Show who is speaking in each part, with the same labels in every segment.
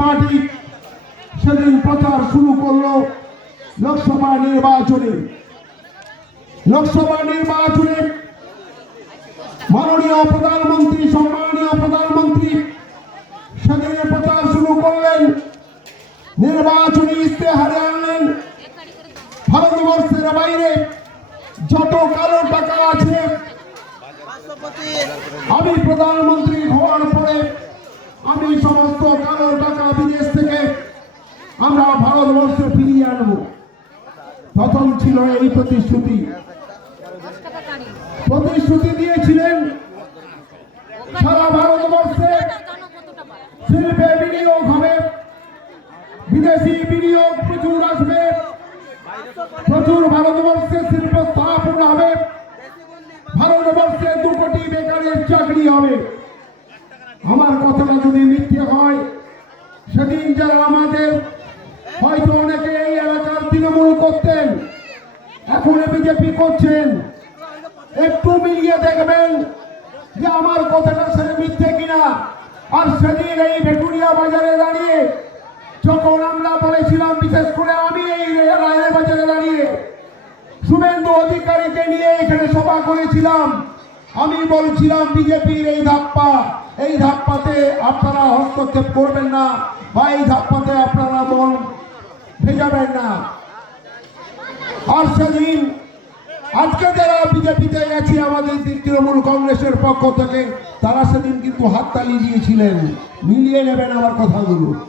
Speaker 1: Party সেদিন প্রচার শুরু করল লোকসভা নির্বাচনে। লোকসভা নির্বাচনে মাননীয় প্রধানমন্ত্রী, সম্মানীয় প্রধানমন্ত্রী সেদিন প্রচার শুরু করলেন, নির্বাচনী ইস্তেহারে আনলেন। ভারতবর্ষের বাইরে যত কালো টাকা আছে, আমি প্রধানমন্ত্রী হওয়ার পরে আমি সমস্ত কালো আমরা ভারতবর্ষে ফিরিয়ে আনব। প্রথম ছিল এই প্রতিশ্রুতি। প্রতিশ্রুতি দিয়েছিলেন সারা ভারতবর্ষে শিল্পে বিনিয়োগ হবে, বিদেশি বিনিয়োগ প্রচুর আসবে, প্রচুর ভারতবর্ষে শিল্প স্থাপন হবে, ভারতবর্ষে দু কোটি বেকারের চাকরি হবে। আমার কথাটা যদি মিথ্যে হয়, সেদিন যারা আমাদের হয়তো অনেকে এই এলাকার তৃণমূল করতেন, এখন বিজেপি করছেন। একটু মিলিয়ে দেখবেন যে আমার কথাটা সে মিথ্যে কিনা। আর সেদিন এই ভেটুরিয়া বাজারে দাঁড়িয়ে যখন আমরা বলেছিলাম, বিশেষ করে আমি এই রায়ের বাজারে দাঁড়িয়ে, শুভেন্দু অধিকারীকে নিয়ে এখানে সভা করেছিলাম, আমি বলছিলাম বিজেপির এই ধাপ্পা, এই ধাপ্পাতে আপনারা হস্তক্ষেপ করবেন না, বা এই ধাপ্পাতে আপনারা ভেজাবেন না আর সেদিন আজকে যারা বিজেপিতে গেছে আমাদের তৃণমূল কংগ্রেসের পক্ষ থেকে, তারা সেদিন কিন্তু হাততালি দিয়েছিলেন। মিলিয়ে নেবেন আমার কথাগুলো।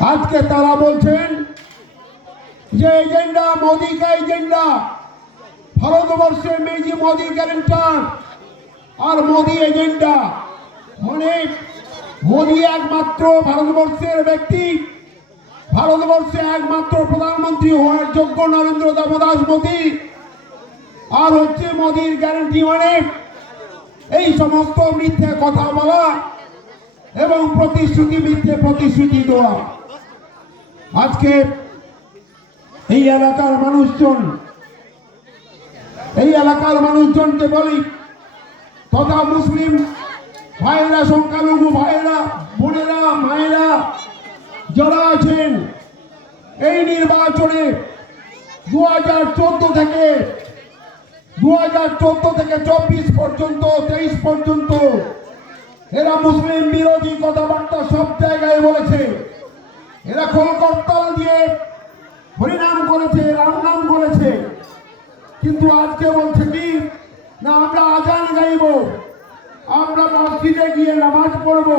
Speaker 1: আজকে তারা বলছেন যে, এজেন্ডা মোদী এজেন্ডা। ভারতবর্ষে মেজি মোদি গ্যারেন্টার আর মোদী এজেন্ডা। মানে মোদী একমাত্র ভারতবর্ষের ব্যক্তি। ভারতবর্ষে একমাত্র প্রধানমন্ত্রী হওয়ার যোগ্য নরেন্দ্র দামোদাস মোদী। আর হচ্ছে মোদীর গ্যারান্টি মানে এই সমস্ত মিথ্যে কথা বলা এবং প্রতিশ্রুতি, মিথ্যে প্রতিশ্রুতি দেওয়া। আজকে এই এলাকার মানুষজন, এই এলাকার মানুষজনকে বলি, তথা মুসলিম ভাইয়েরা, সংখ্যালঘু ভাইয়েরা, বোনেরা, মায়েরা যারা আছেন এই নির্বাচনে দু হাজার চোদ্দ থেকে দু হাজার চোদ্দ থেকে চব্বিশ পর্যন্ত, তেইশ পর্যন্ত এরা মুসলিম বিরোধী কথাবার্তা সব জায়গায় বলেছে। এরা কলকর্তাল দিয়ে হরিনাম করেছে রাম নাম করেছে। কিন্তু আজকে বলছে কি? না, আমরা আজান গাইব, আমরা মসজিদে গিয়ে নামাজ পড়ব।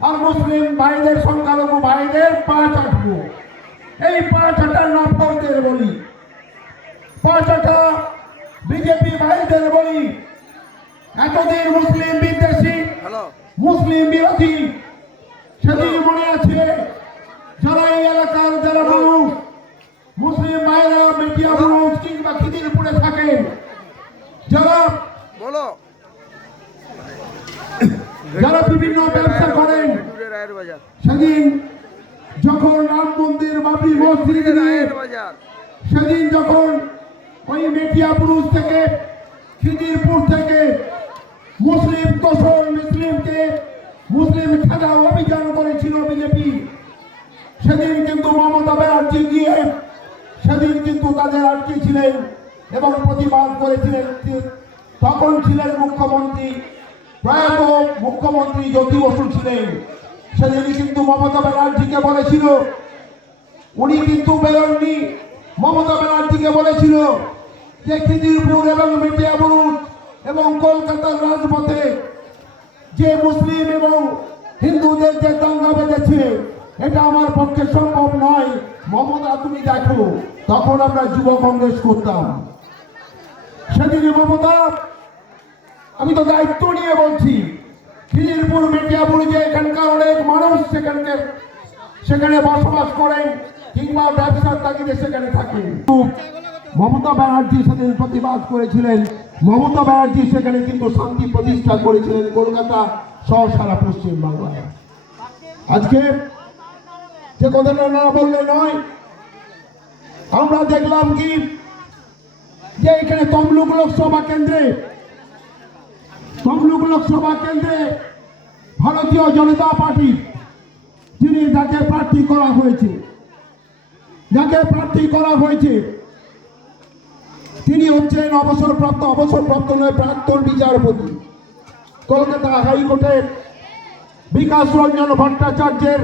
Speaker 1: আর মুসলিম ভাইদের সংখ্যালঘু ভাইদের পা চাটবো এই পা চাটার নাফরদের বলি। পা চাটা বিজেপি ভাইদের বলি। এতদিন মুসলিম বিদ্বেষী মুসলিম বিরোধী সেদিন মনে আছে যারা এই এলাকার যারা মানুষ মুসলিম ভাইরা মেটিয়া মানুষ কিংবা খিদিরপুরে থাকেন যারা
Speaker 2: বলো
Speaker 1: যারা বিভিন্ন ব্যবসা করেন
Speaker 2: দূরে রায়ের বাজার
Speaker 1: সেদিন যখন রাম মন্দির বাবরি মসজিদ সেদিন যখন ওই মেটিয়া পুরুষ থেকে খিদিরপুর থেকে মুসলিম তোষণ মুসলিমকে মুসলিম খেদা অভিযান করেছিল বিজেপি সেদিন কিন্তু মমতা ব্যানার্জি গিয়ে সেদিন কিন্তু তাদের আটকেছিলেন এবং প্রতিবাদ করেছিলেন তখন ছিলেন মুখ্যমন্ত্রী প্রয়াত মুখ্যমন্ত্রী জ্যোতি বসু ছিলেন। সেদিন কিন্তু মমতা ব্যানার্জিকে বলেছিল। উনি কিন্তু বেরোননি। মমতা ব্যানার্জিকে বলেছিল যে খিদিরপুর এবং মেটিয়াবুরুজ এবং কলকাতার রাজপথে যে মুসলিম এবং হিন্দুদের যে দাঙ্গা বেঁধেছে, এটা আমার পক্ষে সম্ভব নয়। মমতা, তুমি দেখো, তখন আমরা যুব কংগ্রেস করতাম। সেদিন মমতা, আমি তো দায়িত্ব নিয়ে বলছি খিদিরপুর মেটিয়াপুর যে এখানকার অনেক মানুষ সেখানকার সেখানে বসবাস করেন কিংবা ব্যবসার তাগিদে সেখানে থাকেন। মমতা ব্যানার্জি সেদিন প্রতিবাদ করেছিলেন। মমতা ব্যানার্জি সেখানে কিন্তু শান্তি প্রতিষ্ঠা করেছিলেন কলকাতা সহ সারা পশ্চিম বাংলায় আজকে যে কথাটা না বললে নয়, আমরা দেখলাম কি যে এখানে তমলুক লোকসভা কেন্দ্রে তমলুক লোকসভা কেন্দ্রে ভারতীয় জনতা পার্টি, যিনি যাকে প্রার্থী করা হয়েছে, যাকে প্রার্থী করা হয়েছে, তিনি হচ্ছেন অবসরপ্রাপ্ত অবসরপ্রাপ্ত নয়, প্রাক্তন বিচারপতি। কলকাতা হাইকোর্টের বিকাশ রঞ্জন ভট্টাচার্যের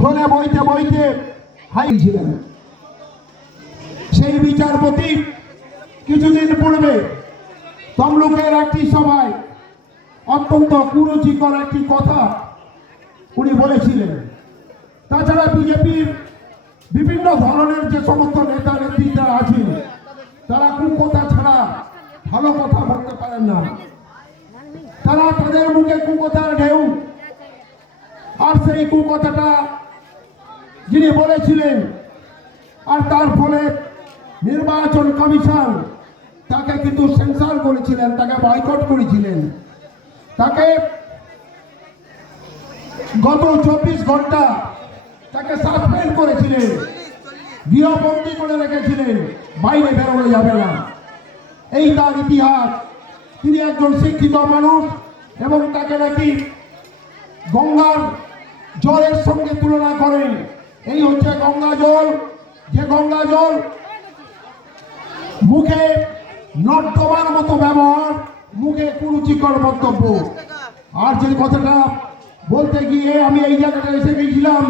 Speaker 1: ফোনে বইতে বইতে হাই ছিলেন। সেই বিচারপতি কিছুদিন পূর্বে তমলুকের একটি সভায় অত্যন্ত কুরুচিকর একটি কথা উনি বলেছিলেন। তাছাড়া বিজেপির বিভিন্ন ধরনের যে সমস্ত নেতা নেত্রীরা আছেন, তারা কুকথা ছাড়া ভালো কথা বলতে পারেন না। তারা তাদের মুখে কুকথার ঢেউ। আর সেই কুকথাটা যিনি বলেছিলেন, আর তার ফলে নির্বাচন কমিশন তাকে কিন্তু সেন্সার করেছিলেন, তাকে বয়কট করেছিলেন। তাকে গত চব্বিশ ঘণ্টা তাকে সাসপেন্ড করেছিলেন। গৃহবন্দী করে রেখেছিলেন, বাইরে বেরোনো যাবে না। এই তার ইতিহাস। তিনি একজন শিক্ষিত মানুষ এবং তাকে নাকি গঙ্গার জলের সঙ্গে তুলনা করেন। এই হচ্ছে গঙ্গা জল। যে গঙ্গা জল মুখে নর্দমার মতো ব্যবহার, মুখে কুরুচিকর মন্তব্য আর যে কথাটা বলতে গিয়ে আমি এই জায়গাটা এসে গেছিলাম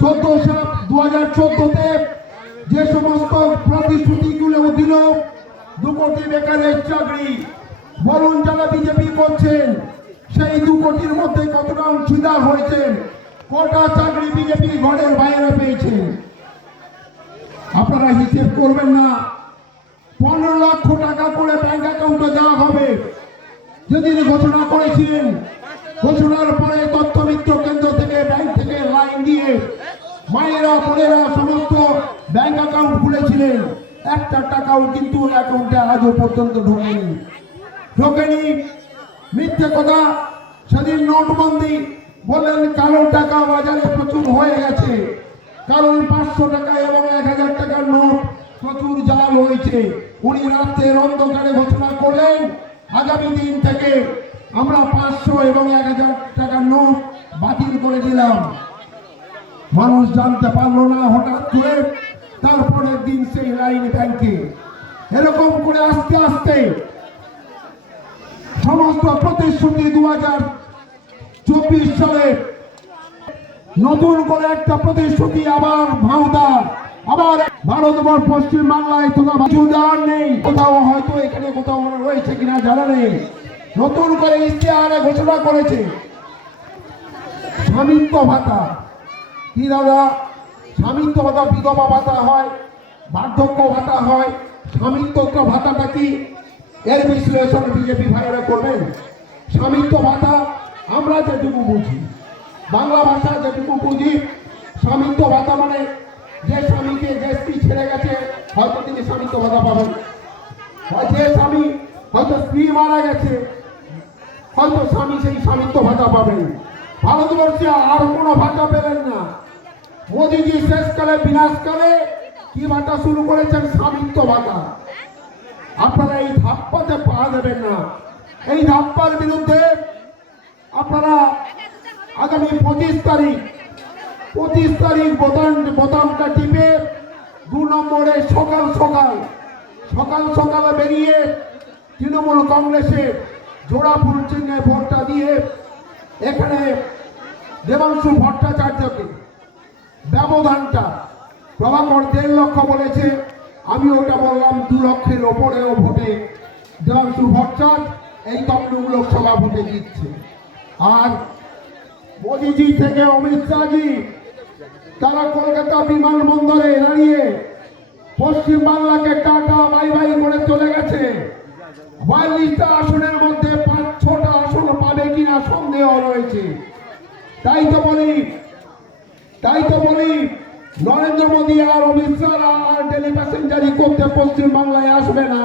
Speaker 1: চোদ্দ সাত দু হাজার চোদ্দতে যে সমস্ত প্রতিশ্রুতিগুলো দিল, দু কোটি বেকারের চাকরি বলুন যারা বিজেপি করছেন, সেই দু কোটির মধ্যে কতটা অংশীদার হয়েছেন, কটা চাকরি বিজেপি ঘরের বাইরে পেয়েছেন আপনারা হিসেব করবেন না পনেরো লক্ষ টাকা করে ব্যাংক অ্যাকাউন্টে দেওয়া হবে। যেদিন ঘোষণা করেছিলেন, ঘোষণার পরে তথ্য তথ্যমিত্র কেন্দ্র থেকে ব্যাংক থেকে লাইন দিয়ে মায়েরা, বোনেরা সমস্ত ব্যাংক অ্যাকাউন্ট খুলেছিলেন। একটা টাকাও কিন্তু অ্যাকাউন্টে আজও পর্যন্ত ঢোকেনি। ঢোকেনি। মিথ্যে কথা। সেদিন নোটবন্দি। বললেন কালো টাকা বাজারে প্রচুর হয়ে গেছে। কারণ পাঁচশো টাকা এবং এক হাজার টাকার নোট প্রচুর জাল হয়েছে উনি রাত্রের অন্ধকারে ঘোষণা করলেন, আগামী দিন থেকে আমরা পাঁচশো এবং এক হাজার টাকার নোট বাতিল করে দিলাম। মানুষ জানতে পারল না হঠাৎ করে তারপরের দিন সেই লাইন ব্যাংকে। এরকম করে আস্তে আস্তে সমস্ত প্রতিশ্রুতি দু হাজার চব্বিশ সালে নতুন করে একটা প্রতিশ্রুতি আবার ভাওতা আবার ভারতবর্ষ পশ্চিম বাংলায় সুদান নেই। কোথাও হয়তো এখানে কোথাও রয়েছে কিনা জানা নেই। নতুন করে ইতিহারে ঘোষণা করেছে। স্বামিত্ব ভাতা। কি দাদা? স্বামিত্ব ভাতা, বিধবা ভাতা হয়, বার্ধক্য ভাতা হয়। স্বামিত্ব ভাতাটা কি? এর বিশ্লেষণ বিজেপি ভাইয়েরা করবেন স্বামিত্ব ভাতা, আমরা যেটুকু বুঝি। বাংলা ভাষা যেটুকু বুঝি, স্বামিত্ব ভাতা মানে যে স্বামীকে যে স্ত্রী ছেড়ে গেছে, হয়তো তিনি স্বামিত্ব ভাতা পাবেন। যে স্বামী হয়তো স্ত্রী মারা গেছে, হয়তো স্বামী সেই স্বামিত্ব ভাতা পাবেন। ভারতবর্ষে আর কোনো ভাতা পেলেন না। মোদিজি শেষকালে, বিনাশকালে কি ভাতা শুরু করেছেন? স্বামিত্ব ভাতা আপনারা এই ধাপ্পাতে পা দেবেন না। এই ধাপ্পার বিরুদ্ধে আপনারা আগামী পঁচিশ তারিখ পঁচিশ তারিখ বোতাম বোতামটা টিপে দু নম্বরে সকাল সকাল সকাল সকালে বেরিয়ে তৃণমূল কংগ্রেসের জোড়া ফুল চিহ্নে ভোটটা দিয়ে এখানে দেবাংশু ভট্টাচার্যকে ব্যবধানটা প্রভাকর দেড় লক্ষ বলেছে। আমি ওটা বললাম, দু লক্ষের ওপরেও ভোটে দেবাংশু ভট্টাচার্য, এই তমলুক লোকসভা ভোটে জিতছে। আর মোদিজি থেকে অমিত শাহজি তারা কলকাতা বিমানবন্দরে দাঁড়িয়ে পশ্চিম বাংলাকে টাটা, বাই বাই করে চলে গেছে। বিয়াল্লিশটা আসনের মধ্যে পাঁচ, ছটা আসন পাবে কিনা সন্দেহ রয়েছে। তাই তো বলি, তাই তো বলি, নরেন্দ্র মোদী আর অমিত শাহ আর ডেলি প্যাসেঞ্জারি করতে পশ্চিম বাংলায় আসবে না।